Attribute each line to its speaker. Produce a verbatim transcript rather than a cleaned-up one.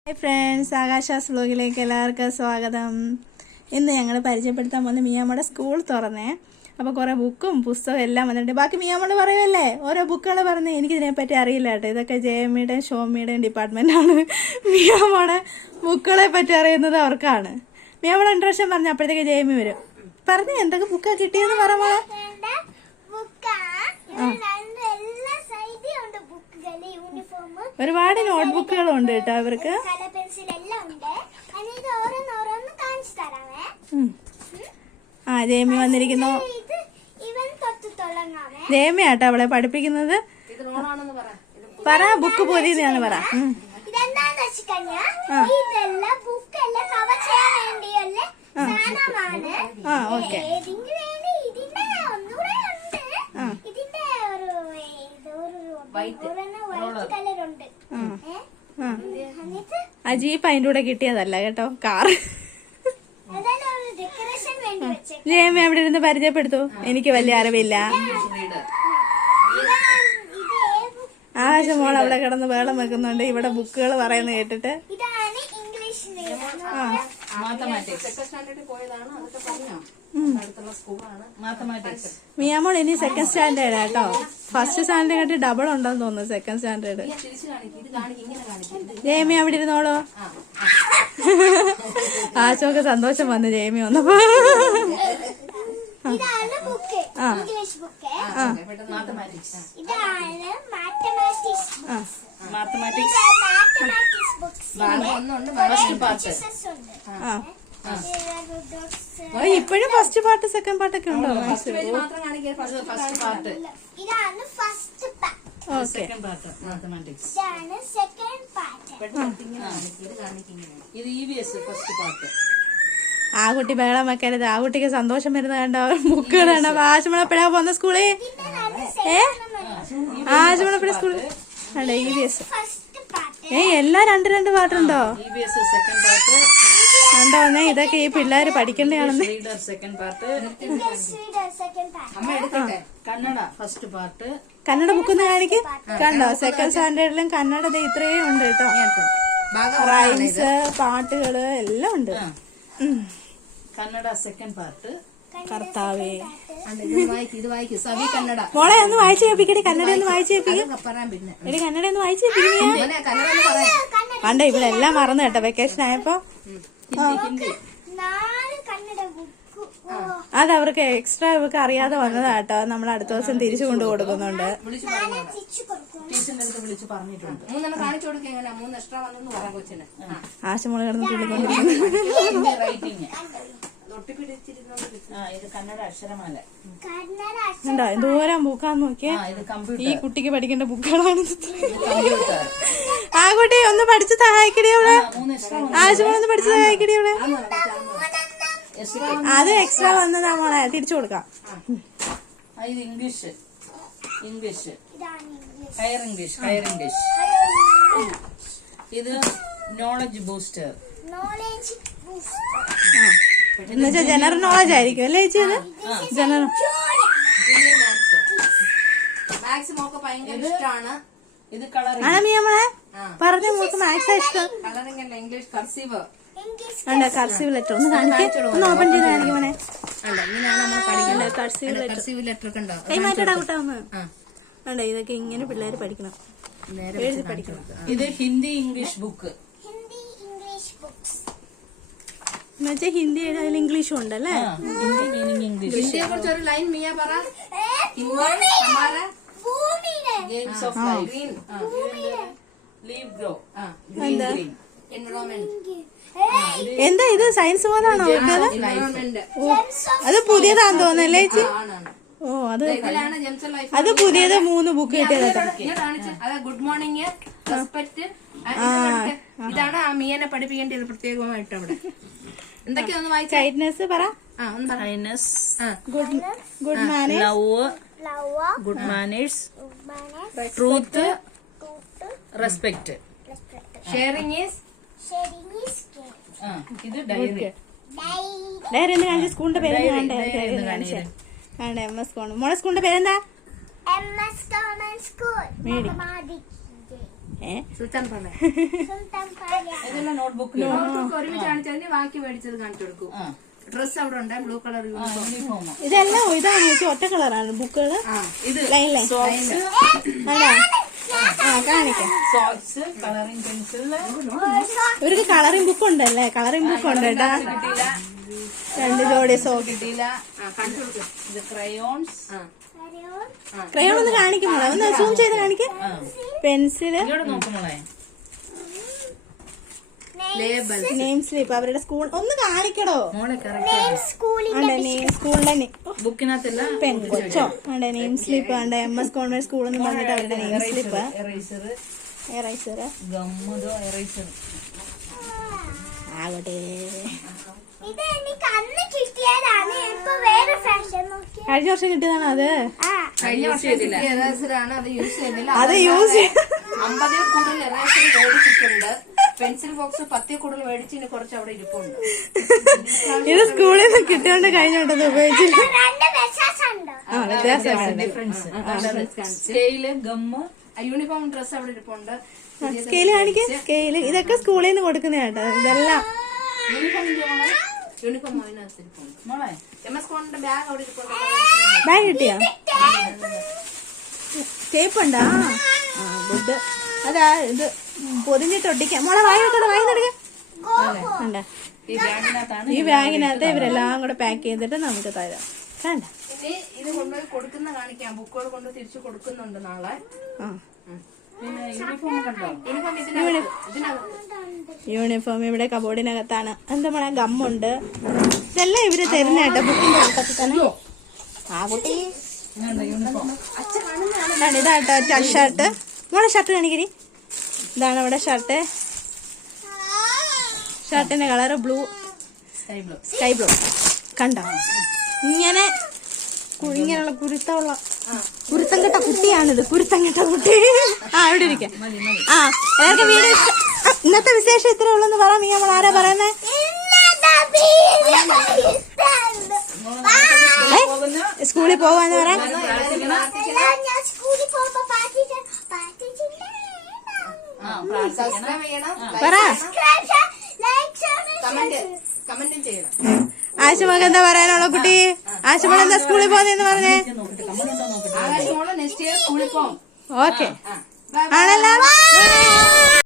Speaker 1: Hi friends, ആകാശാസ് വ്ലോഗിലേക്ക് എല്ലാവർക്കും സ്വാഗതം. ഇന്ന് ഞങ്ങൾ പരിചയപ്പെടുത്താൻ പോകുന്ന മിയാമ്മയുടെ സ്കൂൾ തുറന്നേ. അപ്പോൾ കുറേ ബുക്കും പുസ്തകവും എല്ലാം വന്നിട്ടുണ്ട്. ബാക്കി മിയാമ്മോട് പറയുമല്ലേ ഓരോ ബുക്കുകൾ പറഞ്ഞ്. എനിക്കിതിനെപ്പറ്റി അറിയില്ല കേട്ടോ. ഇതൊക്കെ ജെ എമ്മിയുടെയും ഷോമിയുടെയും ഡിപ്പാർട്ട്മെൻറ്റാണ്. മിയാമ്മോടെ ബുക്കുകളെ പറ്റി അറിയുന്നത് അവർക്കാണ്. മിയാമ്മോട് രണ്ട് പ്രാവശ്യം പറഞ്ഞു, അപ്പോഴത്തേക്ക് ജെ എമ്മി വരും. പറഞ്ഞു എന്തൊക്കെ ബുക്കാണ് കിട്ടിയെന്ന് പറ മോളെ. ഒരുപാട് നോട്ട്ബുക്കുകളും ഉണ്ട് കേട്ടോ അവർക്ക്. ആ ജേമി വന്നിരിക്കുന്നു. ജേമി ആട്ടോ അവളെ പഠിപ്പിക്കുന്നത്. പറ ബുക്ക് പോലെയാണ് പറ. ആ ഓക്കെ. ആ ജീപ്പ് അതിൻ്റെ കൂടെ കിട്ടിയതല്ല കേട്ടോ, കാറ്. ജേമി അവിടെ ഇരുന്ന് പരിചയപ്പെടുത്തു. എനിക്ക് വലിയ അറിവില്ല. ആകാശം മോൾ അവിടെ കിടന്ന് വേളം വെക്കുന്നുണ്ട് ഇവിടെ ബുക്കുകൾ പറയുന്നത് കേട്ടിട്ട്. മിയാമോൾ ഇനി സെക്കൻഡ് സ്റ്റാൻഡേർഡ് കേട്ടോ. ഫസ്റ്റ് സ്റ്റാൻഡേർഡ് ഡബിൾ ഉണ്ടെന്ന് തോന്നുന്നു. Second standard. ജേമി അവിടെ ഇരുന്നോളൂ. ആശോക്ക് സന്തോഷം വന്നു ജേമി വന്നപ്പോ. ഇപ്പോഴും ഫസ്റ്റ് പാർട്ട് സെക്കൻഡ് പാർട്ടൊക്കെ ഉണ്ടോ? ആ കുട്ടി ബഹളം വെക്കരുത്. ആ കുട്ടിക്ക് സന്തോഷം വരുന്ന കണ്ടോ ബുക്കുകൾ കണ്ടോ. ആശുമളപ്പഴാ പോന്ന സ്കൂളിൽ. ഏ ആശുമളപ്പഴ സ്കൂളിൽ കണ്ടോ ഇ വി എസ്. ഏ എല്ലാം രണ്ട് രണ്ട് പാട്ടുണ്ടോ? കണ്ടോന്നേ ഇതൊക്കെ ഈ പിള്ളേര് പഠിക്കേണ്ടതാണെന്ന്. കന്നഡ ബുക്കൊന്ന് കാണിക്കും. കണ്ടോ സെക്കൻഡ് സ്റ്റാൻഡേർഡിലും കന്നഡ ഇത്രയും ഉണ്ട് കേട്ടോ. റൈംസ് പാട്ടുകള് എല്ലാം ഉണ്ട്.
Speaker 2: Kannada second part.
Speaker 1: കർത്താവേ
Speaker 2: കന്നഡ
Speaker 1: മോളെ ഒന്ന് വായിച്ചു കേൾപ്പിക്കടി. കന്നഡ ഒന്ന് വായിച്ചു കേൾപ്പിക്കും. എടി കന്നഡ ഒന്ന് വായിച്ചു കേൾപ്പിക്കും. പണ്ട് ഇവിടെ എല്ലാം മറന്നു കേട്ടോ വെക്കേഷൻ ആയപ്പോ. അത് അവർക്ക് എക്സ്ട്രാ ഇവർക്ക് അറിയാതെ വന്നതാ കേട്ടോ. നമ്മൾ അടുത്ത ദിവസം തിരിച്ചു കൊണ്ട് കൊടുക്കുന്നുണ്ട്. ആശമോള് കിടന്ന് ഉണ്ടോ എന്തോരം ബുക്കാന്ന് നോക്കിയാ. ഈ കുട്ടിക്ക് പഠിക്കേണ്ട ബുക്കുകളാണ്. ആ കുട്ടി ഒന്ന് പഠിച്ച് സഹായിക്കടി അവളെ. ആശമോളൊന്ന് പഠിച്ച് സഹായിക്കടി അവളെ. അത് എക്സ്ട്രാ വന്നതാ മോളെ, തിരിച്ചു കൊടുക്കാം.
Speaker 2: English English higher English higher English. ഇത് നോളജ് ബൂസ്റ്റർ.
Speaker 1: എന്നുവെച്ചാ ജനറൽ നോളജ് ആയിരിക്കും അല്ലേ ചേച്ചി? ഇത് ജനറൽ
Speaker 2: ഇത് കളറിംഗ്
Speaker 1: ആണ്. നമ്മളെ പറഞ്ഞ മോൾക്ക് മാത്സാ ഇഷ്ടം.
Speaker 2: ഇംഗ്ലീഷ് കർസീവ്
Speaker 1: കർസീവ് ലെറ്റർ ഒന്ന് കാണിക്കും. ഒന്ന് ഓപ്പൺ ചെയ്ത് കാണിക്കും മോനെ.
Speaker 2: കർസീവ് ലെറ്റർ
Speaker 1: കൈമാറ്റടാ കൂട്ടാന്ന്. വേണ്ട ഇതൊക്കെ ഇങ്ങനെ പിള്ളേര് പഠിക്കണം, എഴുതി പഠിക്കണം.
Speaker 2: ഇത് ഹിന്ദി ഇംഗ്ലീഷ് ബുക്ക്.
Speaker 1: എന്നുവെച്ചാ ഹിന്ദി അതിൽ ഇംഗ്ലീഷും ഉണ്ടല്ലേ.
Speaker 2: Hindi meaning English. ഒരു ലൈൻ മിയ പറ. Games of life. Leave grow.
Speaker 1: എന്താ ഇത് സയൻസ് പോലാണോ? അത് പുതിയതാന്ന് തോന്നല്ലേ ചേച്ചി? ഓ അത് അത് പുതിയത് മൂന്ന് ബുക്ക് കിട്ടിയതാ.
Speaker 2: Good morning respect. ഇതാണ് ആ മിയനെ പഠിപ്പിക്കേണ്ടത് പ്രത്യേകമായിട്ട്. അവിടെ എന്തൊക്കെയാന്ന് വായിച്ച
Speaker 1: കൈറ്റ്നസ് പറ.
Speaker 2: Good
Speaker 1: good manners,
Speaker 2: love, good manners, truth, respect, sharing is. ഇത് ഡയറി.
Speaker 1: ഡയറി എന്ന് കാണിച്ച സ്കൂളിന്റെ പേര് കാണിച്ചേ. കാണ്ടേ എം എസ് കോൺ. മോളെ സ്കൂളിന്റെ പേരെന്താ? ഏ
Speaker 2: സുൽത്താൻ പാല ഇതെല്ലാം നോട്ട്ബുക്ക് നോട്ട്ബുക്ക് ഒരുമിച്ച് കാണിച്ചതിന് ബാക്കി മേടിച്ചത് കാണിച്ചു കൊടുക്കൂ. ഡ്രസ് അവിടെ ഉണ്ട്, ബ്ലൂ കളർ യൂണിഫോം.
Speaker 1: ഇതെല്ലാം ഇതാണ് ചേച്ചി, ഒറ്റ കളറാണ് ബുക്കുകള്.
Speaker 2: ഇത്
Speaker 1: ലൈൻ ലൈൻ അല്ല ആ കാണിക്കാം.
Speaker 2: Socks, colouring pencil.
Speaker 1: ഇവർക്ക് കളറിംഗ് ബുക്ക് ഉണ്ടല്ലേ? കളറിംഗ് ബുക്ക് ഉണ്ട് കേട്ടാ. രണ്ട് ജോഡി സോക്സ്
Speaker 2: കിട്ടിയില്ല. കാണിച്ചു കൊടുക്കും. ഇത് ക്രയോൺസ്.
Speaker 1: ക്രയോൺ ഒന്ന് കാണിക്കുമോളെ, ഒന്ന് സൂം ചെയ്ത് കാണിക്ക. പെൻസില്,
Speaker 2: നോക്കുമോളെ, ലേബൽ,
Speaker 1: നെയിം സ്ലിപ്പ്, അവരുടെ സ്കൂൾ ഒന്ന് കാണിക്കടോ.
Speaker 2: മോളെ
Speaker 1: സ്കൂളിന്റെ
Speaker 2: ബുക്കിനകത്തല്ല
Speaker 1: പെൺകൊച്ചോ ഉണ്ട് നെയിം സ്ലിപ്പ് ഉണ്ട്. എം എസ് കോൺവെന്റ് സ്കൂൾ എന്ന് പറഞ്ഞിട്ട് അവരുടെ നെയിം സ്ലിപ്പ്.
Speaker 2: എറൈസർ,
Speaker 1: എറൈസർ,
Speaker 2: ഗമ്മതോ എറൈസർ
Speaker 1: ആകട്ടെ. കഴിഞ്ഞ വർഷം കിട്ടിയതാണ് അത്.
Speaker 2: കഴിഞ്ഞ വർഷം എറൈസറാണ്, അത് യൂസ് ചെയ്യുന്നില്ല.
Speaker 1: അത് യൂസ്
Speaker 2: അമ്പതിൽ കൂടുതൽ എറൈസർ മേടിച്ചിട്ടുണ്ട്. പെൻസിൽ ബോക്സ് പത്തിൽ കൂടുതൽ മേടിച്ച് ഇനി കുറച്ച് അവിടെ ഇരിപ്പുണ്ട്.
Speaker 1: ഇത് സ്കൂളിൽ നിന്ന് കിട്ടിയോണ്ട് കഴിഞ്ഞോട്ടത് ഉപയോഗിച്ചില്ല. ആ വ്യത്യാസമാണ്.
Speaker 2: സ്കെയില്, ഗമ്മ്, യൂണിഫോം ഡ്രസ് അവിടെ ഇരിപ്പുണ്ട്.
Speaker 1: സ്കെയില് കാണിക്ക. സ്കെയില് ഇതൊക്കെ സ്കൂളിൽ നിന്ന് കൊടുക്കുന്ന കേട്ടോ. ഇതെല്ലാം
Speaker 2: യൂണിഫോം യൂണിഫോം അതിനകത്തിരിപ്പുണ്ട്. മോളെ എം എസ് കോണിന്റെ ബാഗ് അവിടെ ഇരിപ്പുണ്ട്.
Speaker 1: ബാഗ് കിട്ടിയോ? ടേപ്പ് ഉണ്ടാ? ആ ഗുഡ്. അതാ ഇത് പൊതിഞ്ഞിട്ട് ഒട്ടിക്കാം. മോളെ വായി വെക്കാതെ വായി തുടങ്ങാം.
Speaker 2: ഈ ബാഗിനകത്താണ്.
Speaker 1: ഈ ബാഗിനകത്ത് ഇവരെല്ലാം കൂടെ പാക്ക് ചെയ്തിട്ട് നമുക്ക് തരാം. വേണ്ട
Speaker 2: ഇനി ഇത് കൊണ്ടുപോയി കൊടുക്കുന്ന കാണിക്കാം. ബുക്കുകൾ കൊണ്ട് തിരിച്ചു കൊടുക്കുന്നുണ്ട് നാളെ.
Speaker 1: ആ
Speaker 2: പിന്നെ യൂണിഫോം കണ്ടോ? യൂണിഫോം ഇതിനകത്ത്
Speaker 1: യൂണിഫോം ഇവിടെ കബോർഡിനകത്താണ്. എന്താ മോളെ ഗമ്മുണ്ട്. ഇതെല്ലാം ഇവര് തരുന്ന കേട്ടോ ബുക്കിന്റെ അടുത്തൊക്കെ തന്നെ. ആ കുട്ടി ഇതാട്ടോ ഷർട്ട്. മോളെ ഷർട്ട് കാണിക്കരി. ഇതാണ് ഇവിടെ ഷർട്ട്. ഷർട്ടിന്റെ colour blue,
Speaker 2: sky blue.
Speaker 1: Sky blue കണ്ടോ? ഇങ്ങനെ ഇങ്ങനെയുള്ള കുരുത്തമുള്ള കുരുത്തം കെട്ട കുട്ടിയാണിത്. കുരുത്തം കെട്ട കുട്ടി. ആ ഇവിടെ ഇരിക്കാം. ആ എല്ലാവർക്കും വീട് ഇന്നത്തെ വിശേഷം ഇത്രേ ഉള്ളെന്ന് പറ. നീ നമ്മൾ ആരാ പറയുന്നേ? സ്കൂളിൽ പോവാന്ന് പറ. പറ. ആശുമോൾക്ക് എന്താ പറയാനുള്ള കുട്ടി? ആശുമോൾ എന്താ സ്കൂളിൽ പോകുന്നതെന്ന് പറഞ്ഞേ?
Speaker 2: നെക്സ്റ്റ് ഇയർ സ്കൂളിൽ പോകും.
Speaker 1: ഓക്കെ ആണല്ലോ.